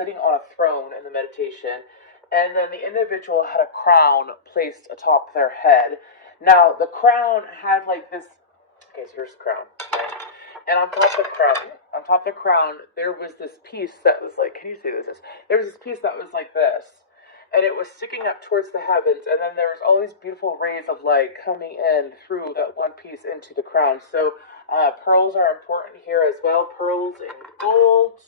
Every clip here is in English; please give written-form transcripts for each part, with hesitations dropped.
sitting on a throne in the meditation, and then the individual had a crown placed atop their head. Now, the crown had like this. Okay, so here's the crown. Right? And on top of the crown, there was this piece that was like, can you see this? There was this piece that was like this, and it was sticking up towards the heavens, and then there was all these beautiful rays of light coming in through that one piece into the crown. So pearls are important here as well. Pearls and gold.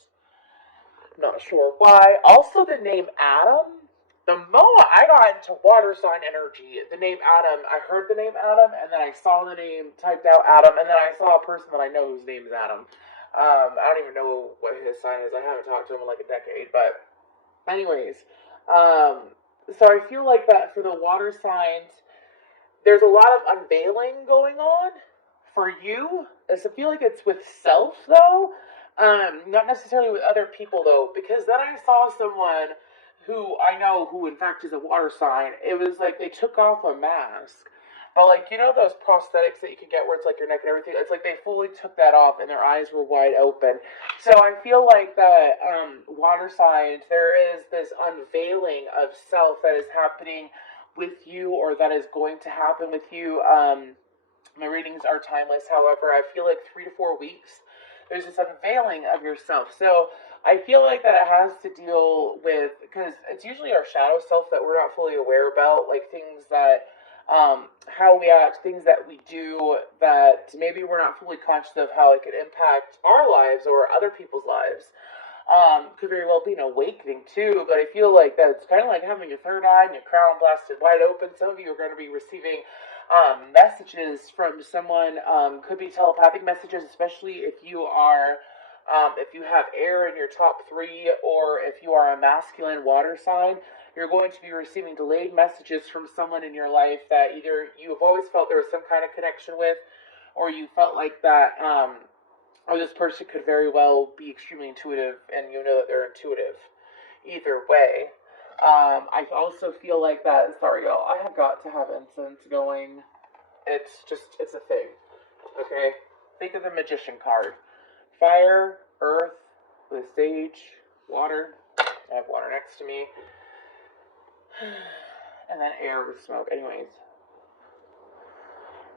Not sure why. Also, the name Adam. The moment I got into water sign energy, the name Adam, I heard the name Adam, and then I saw the name typed out Adam, and then I saw a person that I know whose name is Adam. I don't even know what his sign is. I haven't talked to him in like a decade, but anyways. So I feel like that for the water signs, there's a lot of unveiling going on for you. I feel like it's with self, though. Not necessarily with other people, though, because then I saw someone who I know who in fact is a water sign. It was like they took off a mask. But like, you know those prosthetics that you can get where it's like your neck and everything? It's like they fully took that off and their eyes were wide open. So I feel like that water signs, there is this unveiling of self that is happening with you, or that is going to happen with you. My readings are timeless, however, I feel like 3 to 4 weeks, there's this unveiling of yourself. So I feel like that it has to deal with, because it's usually our shadow self that we're not fully aware about, like things that, how we act, things that we do that maybe we're not fully conscious of how it could impact our lives or other people's lives. Could very well be an awakening too, but I feel like that it's kind of like having your third eye and your crown blasted wide open. Some of you are going to be receiving messages from someone, could be telepathic messages, especially if you are, if you have air in your top 3, or if you are a masculine water sign, you're going to be receiving delayed messages from someone in your life that either you have always felt there was some kind of connection with, or you felt like that, or this person could very well be extremely intuitive, and you know that they're intuitive. Either way. I also feel like that, sorry y'all, I have got to have incense going. It's a thing. Okay? Think of the magician card. Fire, earth, with sage, water. I have water next to me. And then air with smoke. Anyways.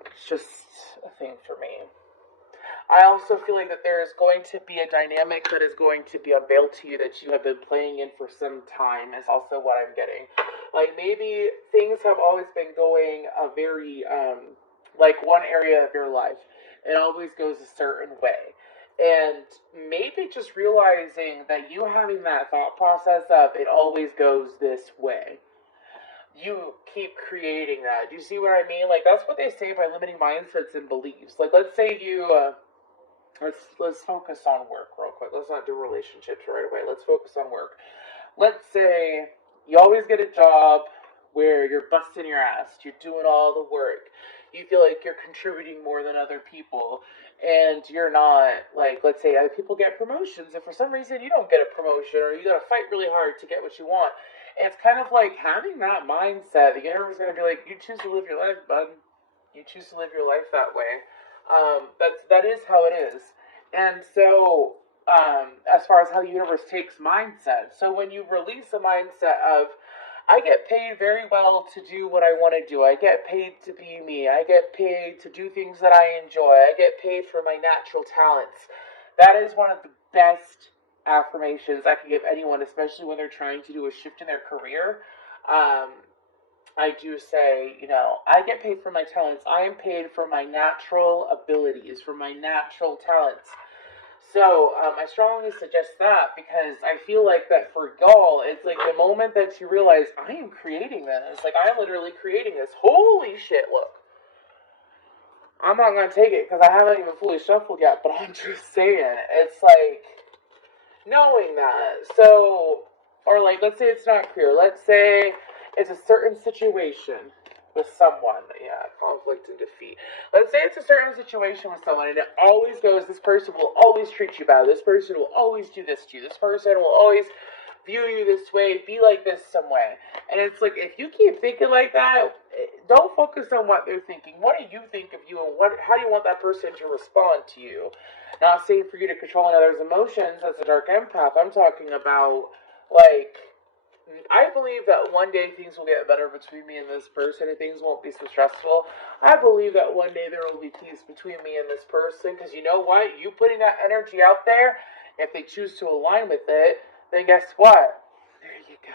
It's just a thing for me. I also feel like that there is going to be a dynamic that is going to be unveiled to you that you have been playing in for some time, is also what I'm getting. Like, maybe things have always been going a very, like one area of your life. It always goes a certain way. And maybe just realizing that you having that thought process of it always goes this way. You keep creating that. Do you see what I mean? Like, that's what they say by limiting mindsets and beliefs. Like, let's say you, let's focus on work real quick. Let's not do relationships right away. Let's focus on work. Let's say you always get a job where you're busting your ass. You're doing all the work. You feel like you're contributing more than other people. And you're not, like, let's say other people get promotions, and for some reason you don't get a promotion, or you gotta fight really hard to get what you want. It's kind of like having that mindset. The universe is going to be like, you choose to live your life, bud. You choose to live your life that way. That is how it is. And so, as far as how the universe takes mindset. So when you release a mindset of, I get paid very well to do what I want to do. I get paid to be me. I get paid to do things that I enjoy. I get paid for my natural talents. That is one of the best affirmations I can give anyone, especially when they're trying to do a shift in their career. I do say, you know, I get paid for my talents. I am paid for my natural abilities, for my natural talents. So, I strongly suggest that, because I feel like that for y'all, it's like the moment that you realize, I am creating this. Like, I am literally creating this. Holy shit, look. I'm not going to take it, because I haven't even fully shuffled yet, but I'm just saying, it's like, knowing that. So, or like, let's say it's not clear. Let's say it's a certain situation with someone. Yeah, conflict and defeat. Let's say it's a certain situation with someone, and it always goes, this person will always treat you bad. This person will always do this to you. This person will always view you this way, be like this some way. And it's like, if you keep thinking like that, don't focus on what they're thinking. What do you think of you, and how do you want that person to respond to you? Not saying for you to control another's emotions as a dark empath. I'm talking about Like, I believe that one day things will get better between me and this person and things won't be so stressful. I believe that one day there will be peace between me and this person because you know what? You putting that energy out there, if they choose to align with it, then guess what? There you go.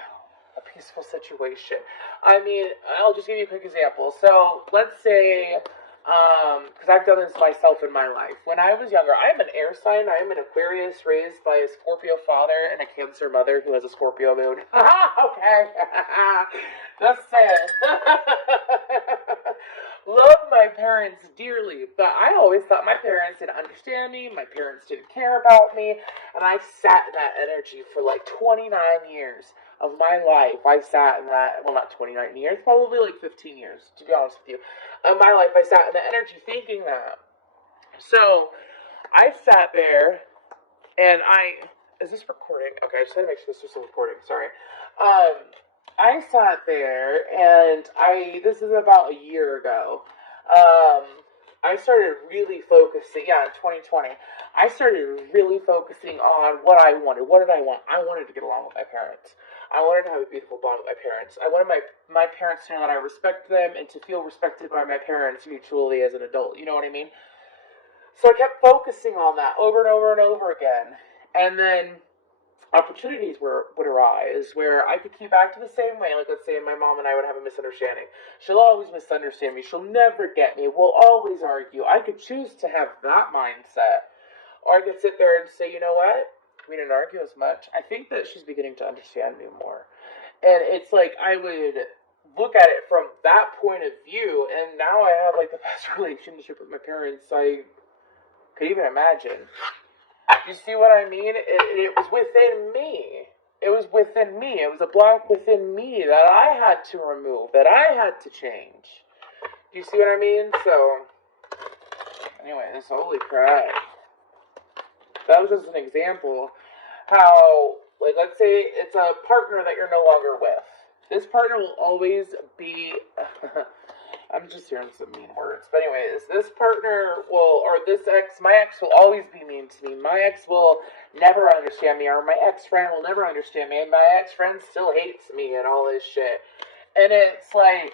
A peaceful situation. I mean, I'll just give you a quick example. So let's say because I've done this myself in my life. When I was younger, I'm an air sign. I am an Aquarius raised by a Scorpio father and a Cancer mother who has a Scorpio moon. Okay. Just saying. Love my parents dearly, but I always thought my parents didn't understand me, my parents didn't care about me, and I sat in that energy for like 29 years of my life. I sat in that, well, not 29 years, probably like 15 years, to be honest with you. Of my life, I sat in the energy thinking that. So, I sat there, and is this recording? Okay, I just had to make sure this was recording, sorry. I sat there, and this is about a year ago, I started really focusing, in 2020, I started really focusing on what I wanted. What did I want? I wanted to get along with my parents. I wanted to have a beautiful bond with my parents. I wanted my parents to know that I respect them and to feel respected by my parents mutually as an adult. You know what I mean? So I kept focusing on that over and over and over again. And then opportunities would arise where I could keep acting the same way. Like, let's say my mom and I would have a misunderstanding. She'll always misunderstand me. She'll never get me. We'll always argue. I could choose to have that mindset. Or I could sit there and say, you know what? We didn't argue as much. I think that she's beginning to understand me more. And it's like I would look at it from that point of view, and now I have like the best relationship with my parents I could even imagine. You see what I mean? It was within me. It was within me. It was a block within me that I had to remove, that I had to change. Do you see what I mean? So, anyways, holy crap. That was just an example how, like, let's say it's a partner that you're no longer with. This partner will always be, I'm just hearing some mean words, but anyways, this partner will, or this ex, my ex will always be mean to me. My ex will never understand me, or my ex-friend will never understand me, and my ex-friend still hates me and all this shit. And it's like,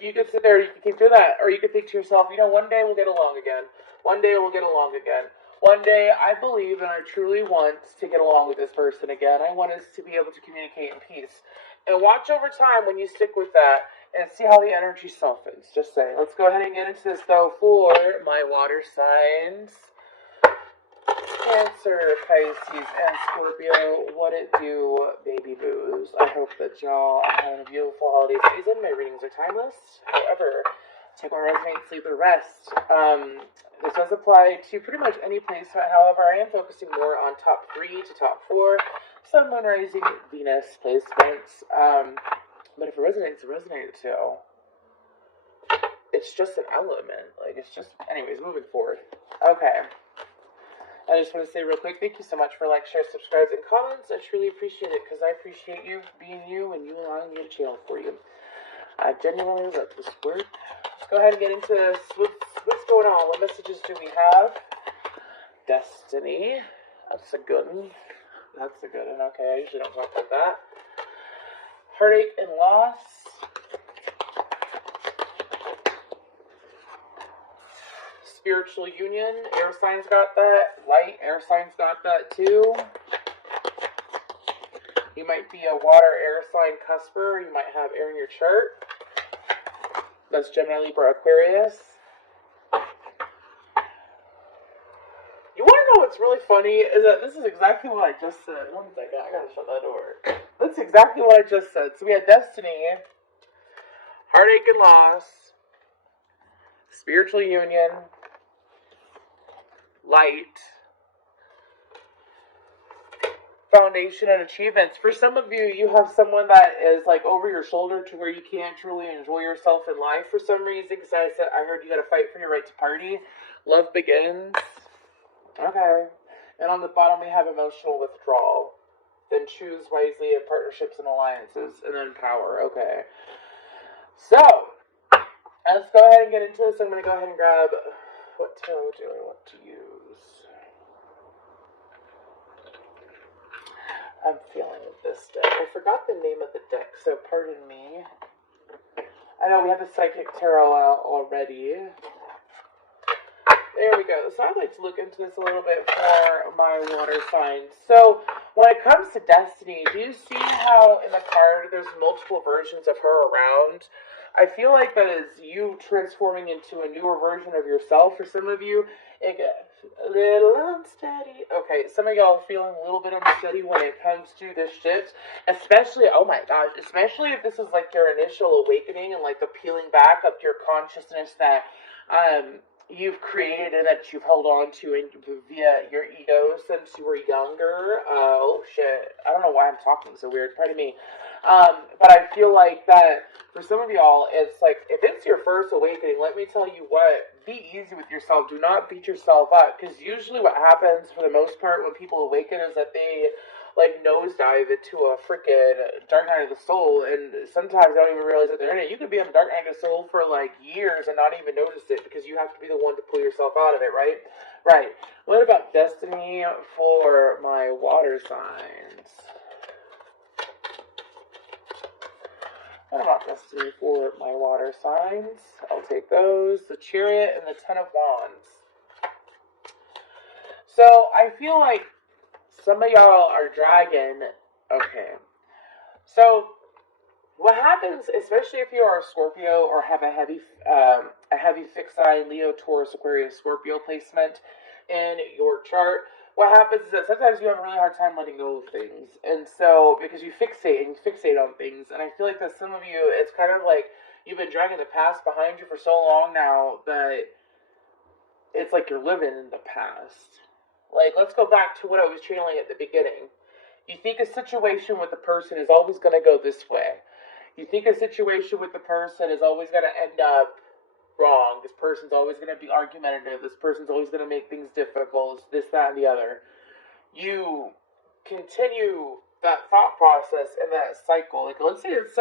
you could sit there, you could keep doing that, or you could think to yourself, you know, one day we'll get along again. One day we'll get along again. One day, I believe and I truly want to get along with this person again. I want us to be able to communicate in peace. And watch over time when you stick with that and see how the energy softens. Just saying. Let's go ahead and get into this, though, for my water signs. Cancer, Pisces, and Scorpio. What it do, baby boos? I hope that y'all are having a beautiful holiday season. My readings are timeless. However, take what resonates, leave the rest. This does apply to pretty much any placement. However, I am focusing more on top 3 to top 4. Sun, Moon, Rising, Venus placements. But if it resonates, it resonates too. It's just an element. Like, it's just... Anyways, moving forward. Okay. I just want to say real quick, thank you so much for like, share, subscribes, and comments. I truly appreciate it because I appreciate you being you and you allowing me to channel for you. I genuinely love this work. Let's go ahead and get into this. What's going on? What messages do we have? Destiny. That's a good one. That's a good one. Okay, I usually don't talk about that. Heartache and loss. Spiritual union. Air signs got that. Light. Air signs got that too. You might be a water air sign cusper. You might have air in your chart. That's Gemini, Libra, Aquarius. You want to know what's really funny? Is that this is exactly what I just said. One second, I gotta shut that door. That's exactly what I just said. So we had destiny, heartache and loss, spiritual union, light, foundation, and achievements. For some of you, you have someone that is like over your shoulder to where you can't truly enjoy yourself in life for some reason. Because I heard you got to fight for your right to party. Love begins. Okay. And on the bottom, we have emotional withdrawal. Then choose wisely in partnerships and alliances. And then power. Okay. So, let's go ahead and get into this. I'm going to go ahead and grab what tarot do I want to use. I'm feeling with this deck. I forgot the name of the deck, so pardon me. I know we have the Psychic Tarot out already. There we go. So I'd like to look into this a little bit for my water signs. So when it comes to Destiny, do you see how in the card there's multiple versions of her around? I feel like that is you transforming into a newer version of yourself. For some of you, it gets a little unsteady. Okay, some of y'all feeling a little bit unsteady when it comes to this shift. Especially, oh my gosh, especially if this is like your initial awakening and like the peeling back of your consciousness that, you've created and that you've held on to via your ego since you were younger. Oh shit. I don't know why I'm talking so weird. Pardon me. But I feel like that for some of y'all, it's like, if it's your first awakening, let me tell you what, be easy with yourself. Do not beat yourself up. Because usually what happens for the most part when people awaken is that they like nosedive into a freaking dark night of the soul, and sometimes they don't even realize that they're in it. You could be in the dark night of the soul for like years and not even notice it because you have to be the one to pull yourself out of it, right? Right. What about Destiny for my water signs? What about Destiny for my water signs? I'll take those. The Chariot and the Ten of Wands. So I feel like some of y'all are dragging. Okay. So what happens, especially if you are a Scorpio or have a heavy fixed sign, Leo, Taurus, Aquarius, Scorpio placement in your chart, what happens is that sometimes you have a really hard time letting go of things. And so, because you fixate on things. And I feel like that some of you, it's kind of like you've been dragging the past behind you for so long now that it's like you're living in the past. Like, let's go back to what I was channeling at the beginning. You think a situation with the person is always going to go this way. You think a situation with the person is always going to end up wrong. This person's always going to be argumentative. This person's always going to make things difficult. This, that, and the other. You continue that thought process and that cycle. Like, let's say it's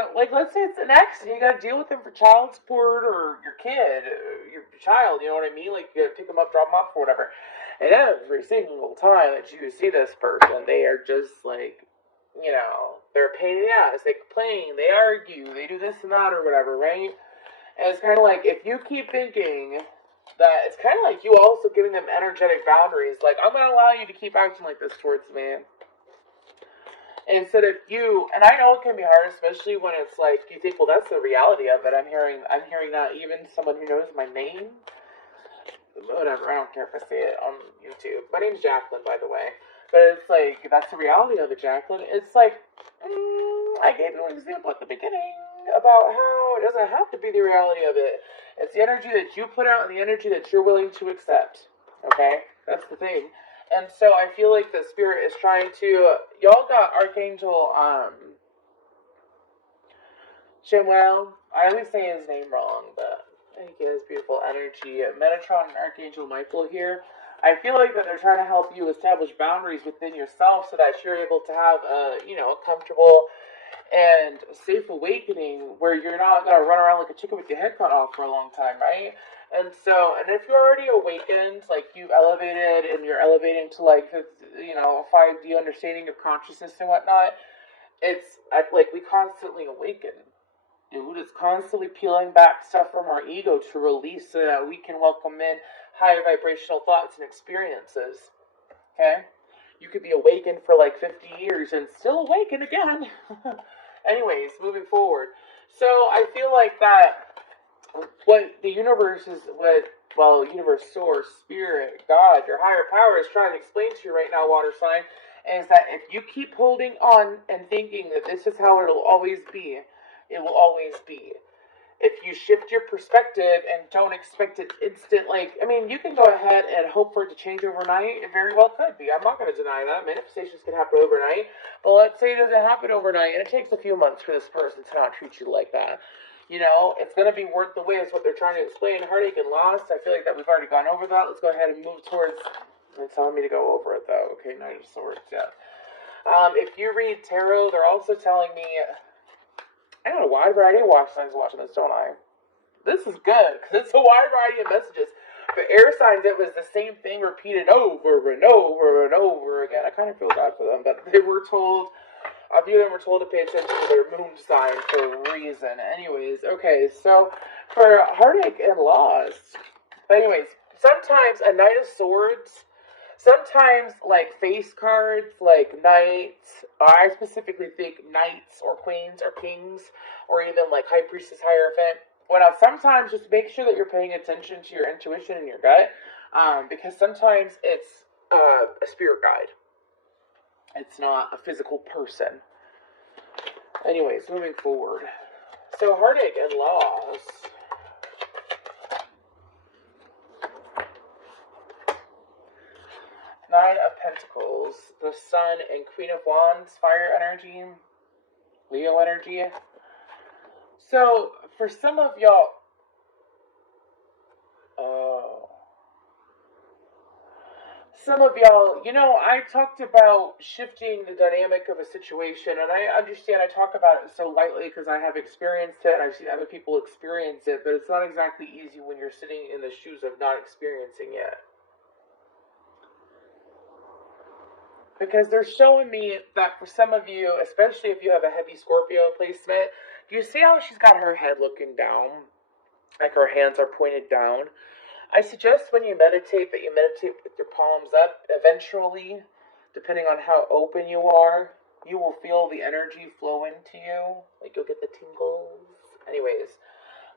an accident. You got to deal with them for child support or your kid, your child. You know what I mean? Like, you got to pick them up, drop them off, or whatever. And every single time that you see this person, they are just like, you know, they're a pain in the ass. They complain, they argue, they do this and that or whatever, right? And it's kind of like, if you keep thinking that, it's kind of like you also giving them energetic boundaries. Like, I'm going to allow you to keep acting like this towards me. Instead of you, and I know it can be hard, especially when it's like, you think, well, that's the reality of it. I'm hearing that even someone who knows my name. Whatever, I don't care if I say it on YouTube. My name's Jacqueline, by the way. But it's like, that's the reality of it, Jacqueline. It's like, I gave you an example at the beginning about how it doesn't have to be the reality of it. It's the energy that you put out and the energy that you're willing to accept. Okay? That's the thing. And so I feel like the spirit is trying to, y'all got Archangel, Shemuel. I always say his name wrong, but I think he has beautiful energy. Metatron and Archangel Michael here. I feel like that they're trying to help you establish boundaries within yourself so that you're able to have a comfortable and safe awakening where you're not going to run around like a chicken with your head cut off for a long time, right? And if you're already awakened, like you've elevated and you're elevating to like, 5D understanding of consciousness and whatnot, it's like we constantly awaken. Dude, it's constantly peeling back stuff from our ego to release so that we can welcome in higher vibrational thoughts and experiences. Okay? You could be awakened for like 50 years and still awaken again. Anyways, moving forward. So I feel like that what the universe is, universe, source, spirit, God, your higher power is trying to explain to you right now, water sign, is that if you keep holding on and thinking that this is how it'll always be, it will always be. If you shift your perspective and don't expect it instant, you can go ahead and hope for it to change overnight. It very well could be. I'm not going to deny that. Manifestations can happen overnight. But let's say it doesn't happen overnight, and it takes a few months for this person to not treat you like that. It's going to be worth the wait is what they're trying to explain. Heartache and loss, I feel like that we've already gone over that. Let's go ahead and move towards, they're telling me to go over it, though. Okay, Knight of Swords, yeah. If you read tarot, they're also telling me, I got a wide variety of watch signs watching this, don't I? This is good, because it's a wide variety of messages. but air signs, it was the same thing repeated over and over and over again. I kind of feel bad for them, but they were told, a few of them were told to pay attention to their moon sign for a reason. Anyways, okay, so for heartache and loss, but anyways, sometimes a Knight of Swords, sometimes like face cards, like knights, I specifically think knights or queens or kings, or even like high priestess, hierophant. Well, now sometimes just make sure that you're paying attention to your intuition and your gut, because sometimes it's a spirit guide. It's not a physical person. Anyways, moving forward. So heartache and loss. Nine of Pentacles, the Sun and Queen of Wands, fire energy, Leo energy. So, for some of y'all, you know, I talked about shifting the dynamic of a situation, and I understand I talk about it so lightly because I have experienced it, and I've seen other people experience it, but it's not exactly easy when you're sitting in the shoes of not experiencing it. Because they're showing me that for some of you, especially if you have a heavy Scorpio placement, do you see how she's got her head looking down? Like her hands are pointed down. I suggest when you meditate that you meditate with your palms up. Eventually, depending on how open you are, you will feel the energy flow into you. Like you'll get the tingles. Anyways,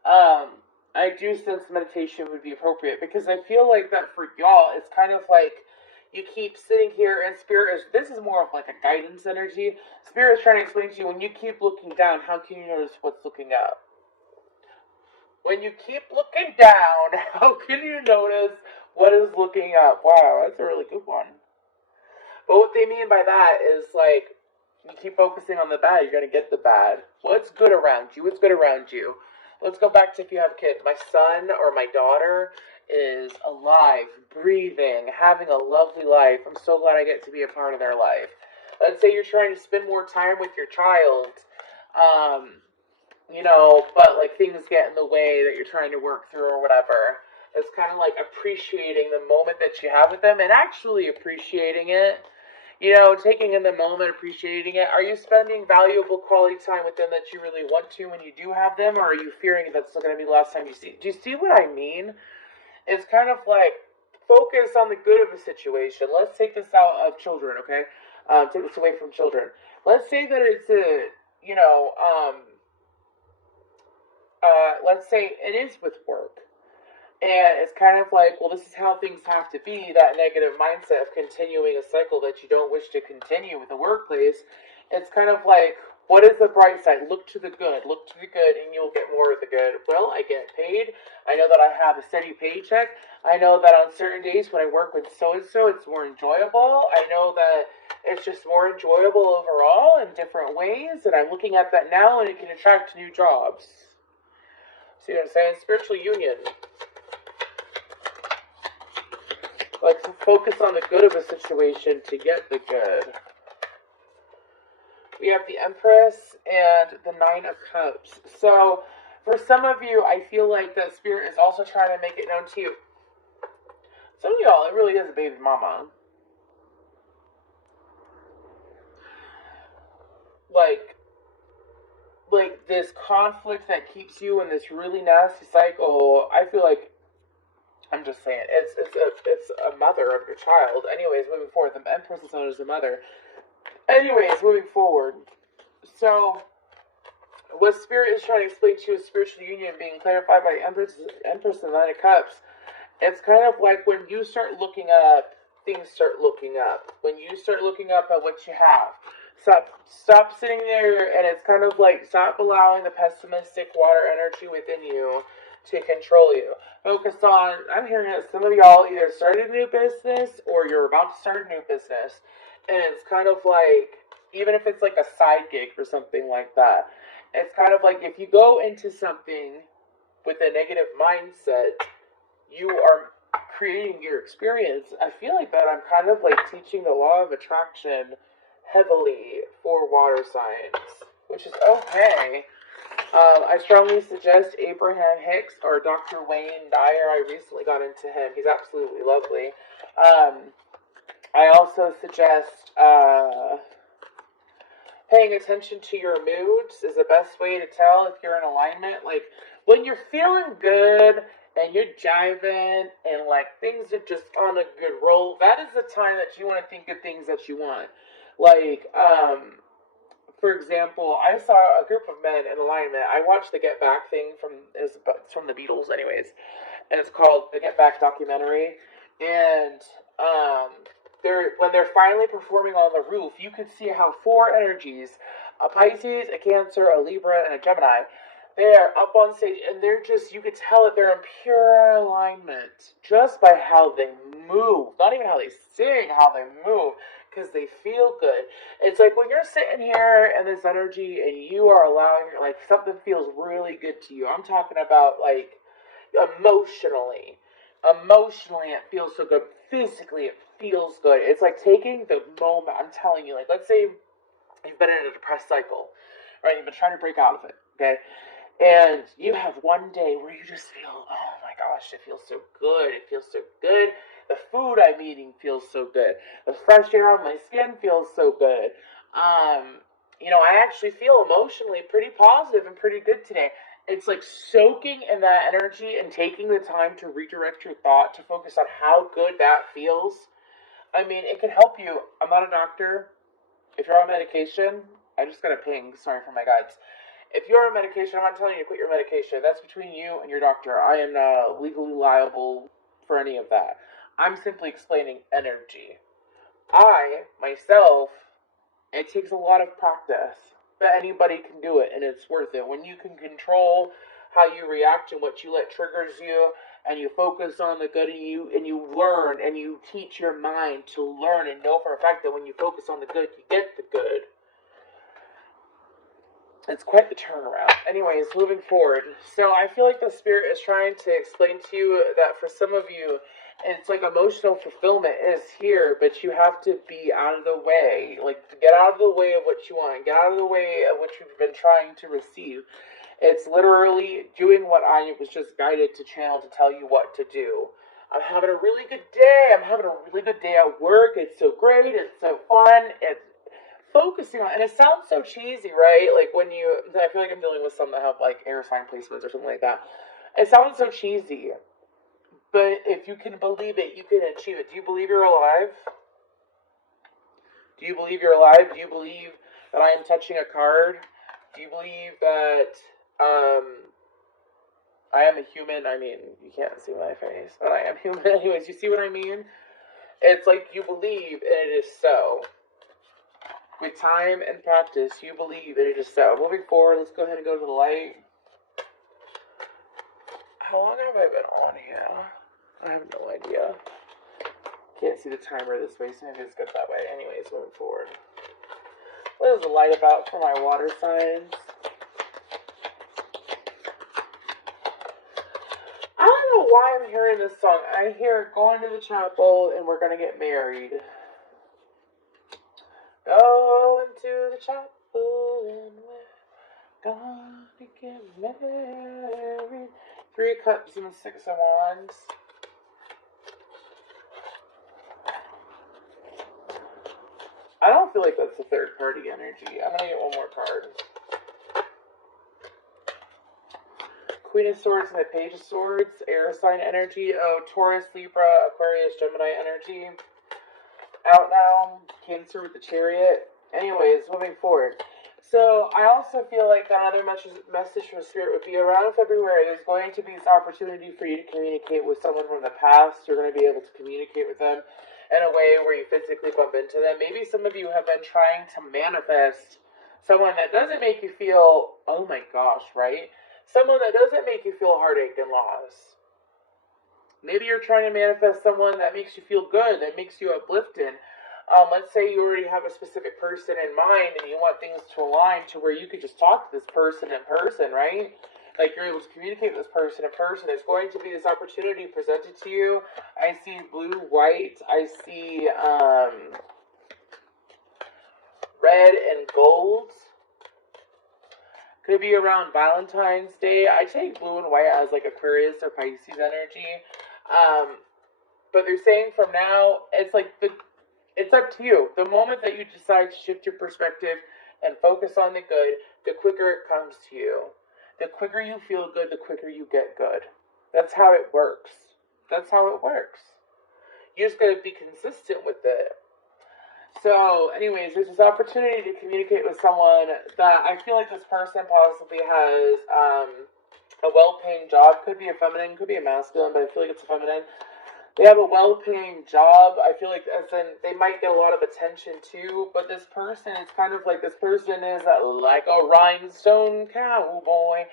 I do sense meditation would be appropriate because I feel like that for y'all, it's kind of like you keep sitting here and Spirit is, this is more of like a guidance energy. Spirit is trying to explain to you, when you keep looking down, how can you notice what's looking up? When you keep looking down, how can you notice what is looking up? Wow, that's a really good one. But what they mean by that is like, you keep focusing on the bad, you're going to get the bad. What's good around you? What's good around you? Let's go back to if you have kids. My son or my daughter is alive, breathing, having a lovely life. I'm so glad I get to be a part of their life. Let's say you're trying to spend more time with your child, you know, but like things get in the way that you're trying to work through or whatever. It's kind of like appreciating the moment that you have with them and actually appreciating it. You know, taking in the moment, appreciating it. Are you spending valuable quality time with them that you really want to when you do have them, or are you fearing that's going to be the last time you see? Do you see what I mean? It's kind of like focus on the good of a situation. Let's take this out of children, okay? Take this away from children. Let's say that it's a, you know, let's say it is with work. And it's kind of like, well, this is how things have to be, that negative mindset of continuing a cycle that you don't wish to continue with the workplace. It's kind of like, what is the bright side? Look to the good. Look to the good, and you'll get more of the good. Well, I get paid. I know that I have a steady paycheck. I know that on certain days when I work with so-and-so, it's more enjoyable. I know that it's just more enjoyable overall in different ways, and I'm looking at that now, and it can attract new jobs. See what I'm saying? Spiritual union. Like, to focus on the good of a situation to get the good. We have the Empress and the Nine of Cups. So, for some of you, I feel like that Spirit is also trying to make it known to you. Some of y'all, it really is a baby mama. Like this conflict that keeps you in this really nasty cycle, I feel like, I'm just saying, it's a mother of your child. Anyways, moving forward, the Empress is known as the mother. Anyways, moving forward. So, what Spirit is trying to explain to you is spiritual union being clarified by the Empress and the Nine of Cups. It's kind of like when you start looking up, things start looking up. When you start looking up at what you have, stop sitting there, and it's kind of like, stop allowing the pessimistic water energy within you to control you. Focus on, I'm hearing that some of y'all either started a new business or you're about to start a new business. And it's kind of like, even if it's like a side gig or something like that, it's kind of like if you go into something with a negative mindset, you are creating your experience. I feel like that I'm kind of like teaching the law of attraction heavily for water signs, which is okay. I strongly suggest Abraham Hicks or Dr. Wayne Dyer. I recently got into him. He's absolutely lovely. I also suggest paying attention to your moods is the best way to tell if you're in alignment. Like, when you're feeling good and you're jiving and like things are just on a good roll, that is the time that you want to think of things that you want. Like, for example, I saw a group of men in alignment. I watched the Get Back thing it's from the Beatles, anyways, and it's called the Get Back documentary. And when they're finally performing on the roof, you can see how four energies, a Pisces, a Cancer, a Libra, and a Gemini, they are up on stage, and you could tell that they're in pure alignment just by how they move. Not even how they sing, how they move, because they feel good. It's like when you're sitting here in this energy and you are allowing, like, something feels really good to you. I'm talking about, like, emotionally. Emotionally, it feels so good. Physically, it feels good. It's like taking the moment. I'm telling you, like, let's say you've been in a depressed cycle, right? You've been trying to break out of it, okay? And you have one day where you just feel, oh my gosh, it feels so good. It feels so good. The food I'm eating feels so good. The fresh air on my skin feels so good. I actually feel emotionally pretty positive and pretty good today. It's like soaking in that energy and taking the time to redirect your thought to focus on how good that feels. I mean, it can help you. I'm not a doctor. If you're on medication, I just got a ping. Sorry for my guides. If you're on medication, I'm not telling you to quit your medication. That's between you and your doctor. I am not legally liable for any of that. I'm simply explaining energy. Myself, it takes a lot of practice, but anybody can do it, and it's worth it. When you can control how you react and what you let triggers you, and you focus on the good, and you learn, and you teach your mind to learn and know for a fact that when you focus on the good, you get the good. It's quite the turnaround. Anyways, moving forward. So I feel like the Spirit is trying to explain to you that for some of you, it's like emotional fulfillment is here, but you have to be out of the way. Like, get out of the way of what you want. Get out of the way of what you've been trying to receive. It's literally doing what I was just guided to channel to tell you what to do. I'm having a really good day. I'm having a really good day at work. It's so great. It's so fun. It's focusing on, and it sounds so cheesy, right? Like I feel like I'm dealing with some that have like air sign placements or something like that. It sounds so cheesy, but if you can believe it, you can achieve it. Do you believe you're alive? Do you believe you're alive? Do you believe that I am touching a card? Do you believe that I am a human? I mean, you can't see my face, but I am human anyways. You see what I mean? It's like you believe, and it is so. With time and practice, you believe, and it is so. Moving forward, let's go ahead and go to the light. How long have I been on here? I have no idea. Can't see the timer this way, so maybe it's good that way. Anyways, moving forward. What is the light about for my water signs? I don't know why I'm hearing this song. I hear going to the chapel and we're going to get married. Going to the chapel and we're gonna get married. 3 of Cups and 6 of Wands. I don't feel like that's the third party energy. I'm gonna get one more card. Queen of Swords and the Page of Swords. Air sign energy. Oh, Taurus, Libra, Aquarius, Gemini energy. Out now. Cancer with the Chariot. Anyways, moving forward. So I also feel like another message from Spirit would be around February. There's going to be this opportunity for you to communicate with someone from the past. You're going to be able to communicate with them in a way where you physically bump into them. Maybe some of you have been trying to manifest someone that doesn't make you feel, oh my gosh, right? Someone that doesn't make you feel heartache and loss. Maybe you're trying to manifest someone that makes you feel good, that makes you uplifted. Let's say you already have a specific person in mind and you want things to align to where you could just talk to this person in person, right? Like you're able to communicate with this person in person. There's going to be this opportunity presented to you. I see blue, white. I see red and gold. Could be around Valentine's Day. I take blue and white as like Aquarius or Pisces energy. But they're saying from now, it's like it's up to you. The moment that you decide to shift your perspective and focus on the good, the quicker it comes to you. The quicker you feel good, the quicker you get good. That's how it works. That's how it works. You just gotta be consistent with it. So, anyways, there's this opportunity to communicate with someone that I feel like this person possibly has a well-paying job. Could be a feminine, could be a masculine, but I feel like it's a feminine. They have a well-paying job. I feel like as in they might get a lot of attention too, but this person, it's kind of like this person is like a rhinestone cowboy.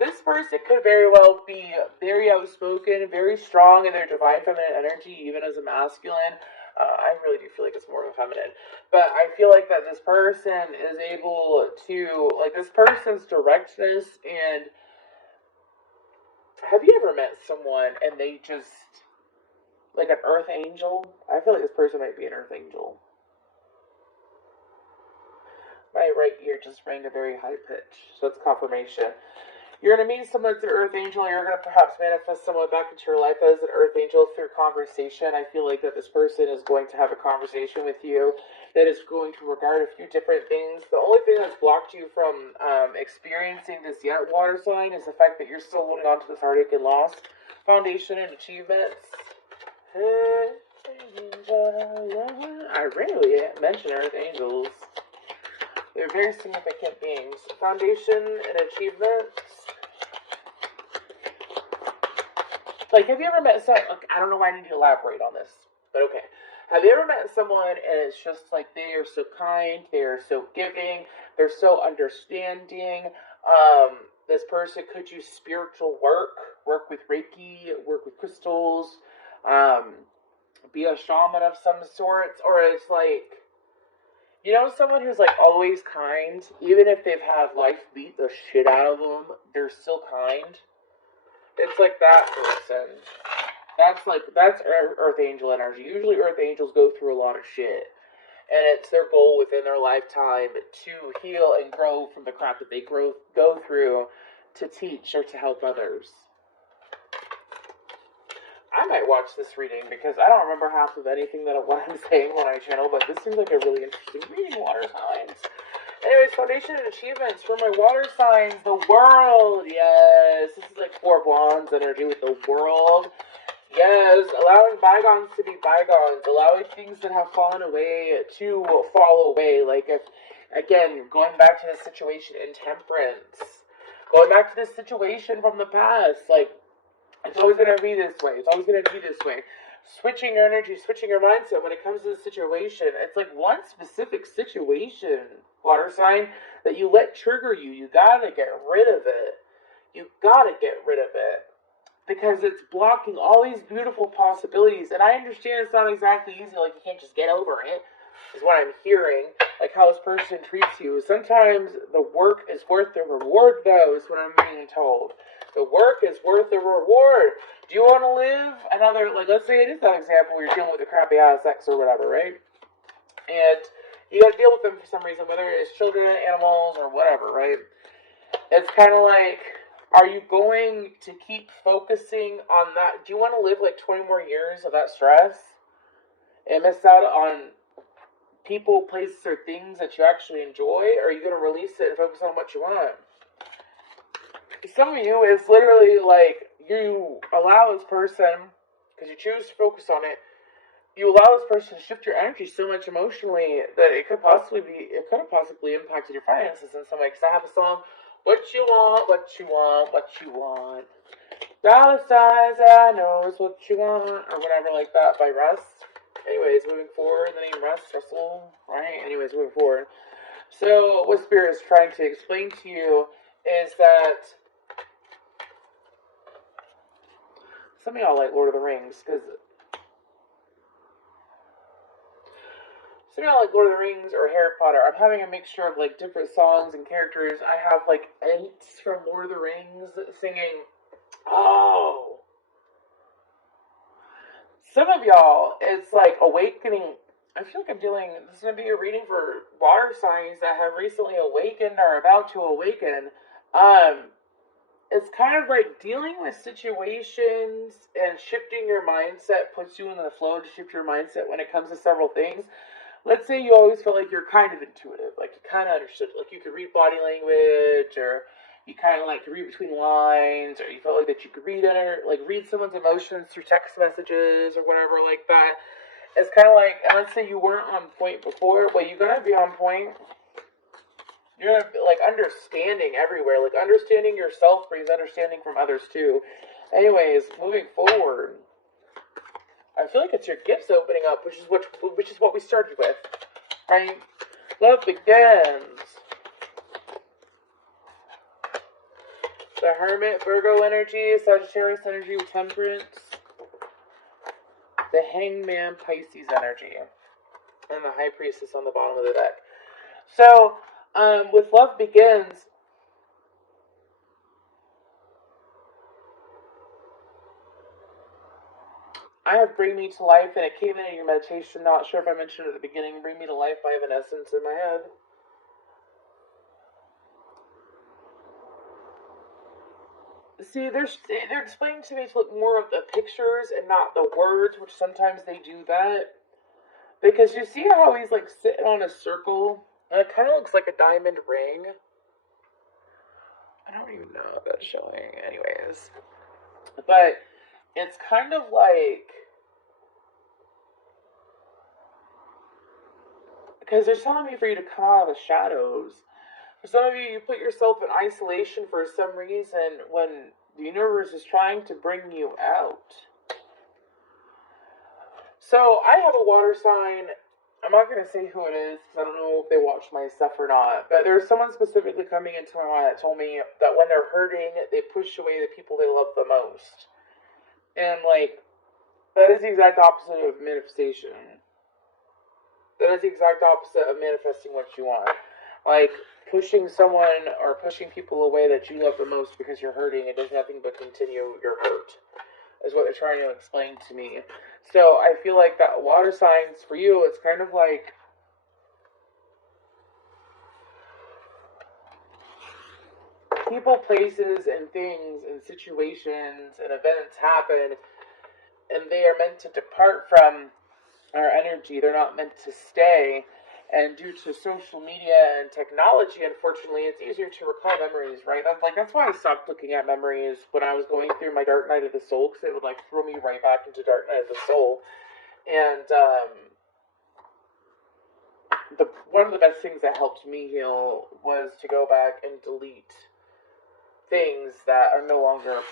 This person could very well be very outspoken, very strong in their divine feminine energy, even as a masculine. I really do feel like it's more of a feminine. But I feel like that this person is able to, like, this person's directness and... Have you ever met someone and they just, like an earth angel? I feel like this person might be an earth angel. My right ear just rang a very high pitch, so that's confirmation. You're going to meet someone that's an earth angel, and you're going to perhaps manifest someone back into your life as an earth angel through conversation. I feel like that this person is going to have a conversation with you that is going to regard a few different things. The only thing that's blocked you from experiencing this yet, water sign, is the fact that you're still holding on to this heartache and loss, foundation, and achievements. I rarely mention earth angels. They're very significant beings. Foundation and achievements. Like, have you ever met someone, like, I don't know why I need to elaborate on this, but okay. Have you ever met someone and it's just like they are so kind, they are so giving, they're so understanding. This person could do spiritual work with Reiki, work with crystals, be a shaman of some sorts, or it's like, you know, someone who's like always kind, even if they've had life beat the shit out of them, they're still kind. It's like that person. That's Earth Angel energy. Usually Earth Angels go through a lot of shit. And it's their goal within their lifetime to heal and grow from the crap that they go through to teach or to help others. I might watch this reading because I don't remember half of anything that what I'm saying when I channel, but this seems like a really interesting reading, water signs. Anyways, foundation and achievements for my water signs. The world, yes. This is like Four of Wands energy with the world. Yes, allowing bygones to be bygones. Allowing things that have fallen away to fall away. Like, if, again, going back to the situation in Temperance. Going back to this situation from the past. Like, it's always going to be this way. It's always going to be this way. Switching your energy, switching your mindset when it comes to the situation. It's like one specific situation, water sign, that you let trigger you. You gotta get rid of it. You gotta get rid of it. Because it's blocking all these beautiful possibilities. And I understand it's not exactly easy, like you can't just get over it, is what I'm hearing. Like how this person treats you. Sometimes the work is worth the reward, though, is what I'm being told. The work is worth the reward. Do you want to live another, like, let's say it is that example where you're dealing with a crappy ass ex or whatever, right? And you got to deal with them for some reason, whether it's children, animals, or whatever, right? It's kind of like, are you going to keep focusing on that? Do you want to live like 20 more years of that stress and miss out on people, places, or things that you actually enjoy? Or are you going to release it and focus on what you want? Some of you, it's literally like you allow this person, because you choose to focus on it, you allow this person to shift your energy so much emotionally that it could have possibly impacted your finances in some way. Because I have a song, what you want, what you want, what you want. Dollar signs, I know is what you want, or whatever like that by Russ. Anyways, moving forward, the name Russell, right? Anyways, moving forward. So, what Spirit is trying to explain to you is that some of y'all like Lord of the Rings, because some of y'all like Lord of the Rings or Harry Potter. I'm having a mixture of like different songs and characters. I have like Ents from Lord of the Rings singing, oh. Some of y'all, it's like awakening I feel like this is going to be a reading for water signs that have recently awakened or are about to awaken. Um, it's kind of like dealing with situations and shifting your mindset puts you in the flow to shift your mindset when it comes to several things. Let's say you always felt like you're kind of intuitive, like you kind of understood, like you could read body language, or you kind of like read between lines, or you felt like that you could read someone's emotions through text messages or whatever like that. It's kind of like, and let's say you weren't on point before, but you gotta be on point. You're gonna be, like, understanding everywhere. Like, understanding yourself brings understanding from others too. Anyways, moving forward, I feel like it's your gifts opening up, which is what we started with, right? Love begins. The Hermit, Virgo energy, Sagittarius energy with Temperance. The Hangman, Pisces energy. And the High Priestess on the bottom of the deck. So, with Love Begins, I have Bring Me to Life, and it came in your meditation. Not sure if I mentioned it at the beginning. Bring Me to Life by Evanescence in my head. See, they're explaining to me to look more of the pictures and not the words, which sometimes they do that. Because you see how he's like sitting on a circle, and it kind of looks like a diamond ring. I don't even know if that's showing. Anyways. But it's kind of like, because they're telling me for you to come out of the shadows. For some of you, you put yourself in isolation for some reason when the universe is trying to bring you out. So, I have a water sign. I'm not going to say who it is, because I don't know if they watch my stuff or not. But there's someone specifically coming into my mind that told me that when they're hurting, they push away the people they love the most. And, like, that is the exact opposite of manifestation. That is the exact opposite of manifesting what you want. Like, pushing someone or pushing people away that you love the most because you're hurting, it does nothing but continue your hurt, is what they're trying to explain to me. So I feel like that water signs for you, it's kind of like people, places, and things and situations and events happen, and they are meant to depart from our energy. They're not meant to stay. And due to social media and technology, unfortunately, it's easier to recall memories, right? That's why I stopped looking at memories when I was going through my Dark Night of the Soul, because it would like throw me right back into Dark Night of the Soul. And one of the best things that helped me heal was to go back and delete things that are no longer,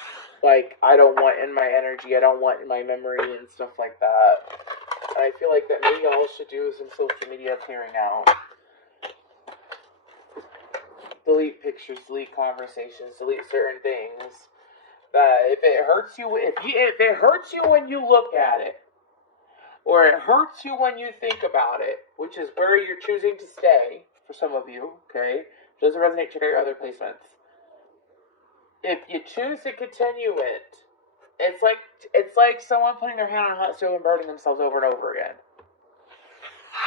like, I don't want in my energy, I don't want in my memory and stuff like that. I feel like that maybe all should do some social media clearing out. Delete pictures, delete conversations, delete certain things. That if it hurts you, if it hurts you when you look at it, or it hurts you when you think about it, which is where you're choosing to stay for some of you, okay? It doesn't resonate to your other placements. If you choose to continue it, it's like someone putting their hand on a hot stove and burning themselves over and over again.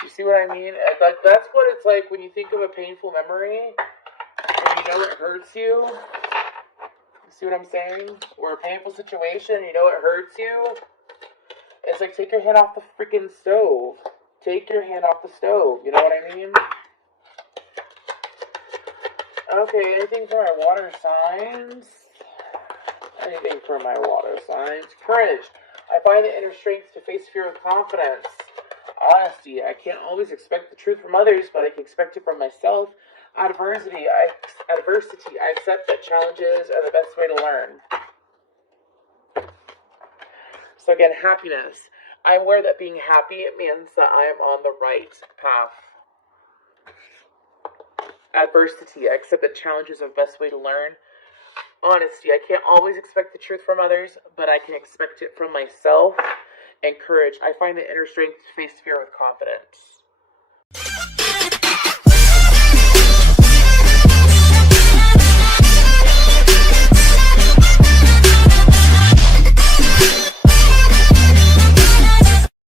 You see what I mean? That's what it's like when you think of a painful memory, and you know it hurts you. You see what I'm saying? Or a painful situation, you know it hurts you. It's like, take your hand off the freaking stove. Take your hand off the stove. You know what I mean? Okay, anything for my water signs? Anything for my water signs? Courage. I find the inner strength to face fear with confidence. Honesty. I can't always expect the truth from others, but I can expect it from myself. Adversity. I accept that challenges are the best way to learn. So again, happiness. I'm aware that being happy means that I am on the right path. Adversity. I accept that challenges are the best way to learn. Honesty. I can't always expect the truth from others, but I can expect it from myself. And courage. I find the inner strength to face fear with confidence.